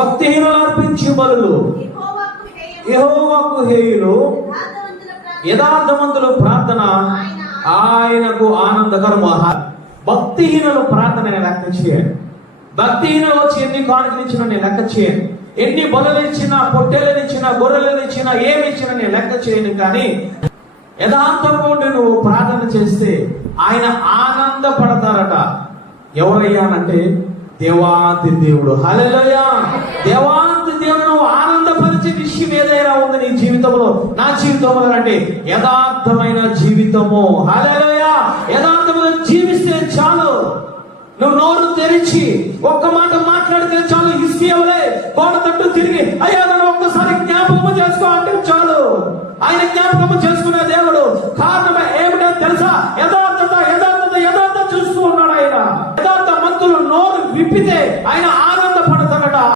భక్తిహీనులు అర్పించు బలులు యెహోవాకు హేయులు, యథార్థవంతుల ప్రార్థన ఆయనకు ఆనందకరము. భక్తిహీనుల ప్రార్థన నేను లెక్క చేయను. భక్తిహీనులు వచ్చి ఎన్ని కానుకలు ఇచ్చినా నేను లెక్క చేయను. ఎన్ని బలులు ఇచ్చినా, పొట్టేలను ఇచ్చినా, గొర్రెలను ఇచ్చినా, ఏమి ఇచ్చినా నేను లెక్క చేయను. కానీ యథార్థంగా నువ్వు ప్రార్థన చేస్తే ఆయన ఆనందపడతారట. ఎవరయ్యానంటే దేవాది దేవుడు. హల్లెలూయా. దేవాది దేవుడు నువ్వు ఆనందపరిచే విషయం ఏదైనా ఉంది నీ జీవితంలో, నా జీవితంలో అంటే యథార్థమైన జీవితము. హల్లెలూయా. యథార్థంగా జీవిస్తే చాలు. నువ్వు నోరు తెరిచి ఒక్క మాట మాట్లాడితే చాలు. హిజ్కియా వలె గోడ తట్టు తిరిగి, అయ్యా నన్ను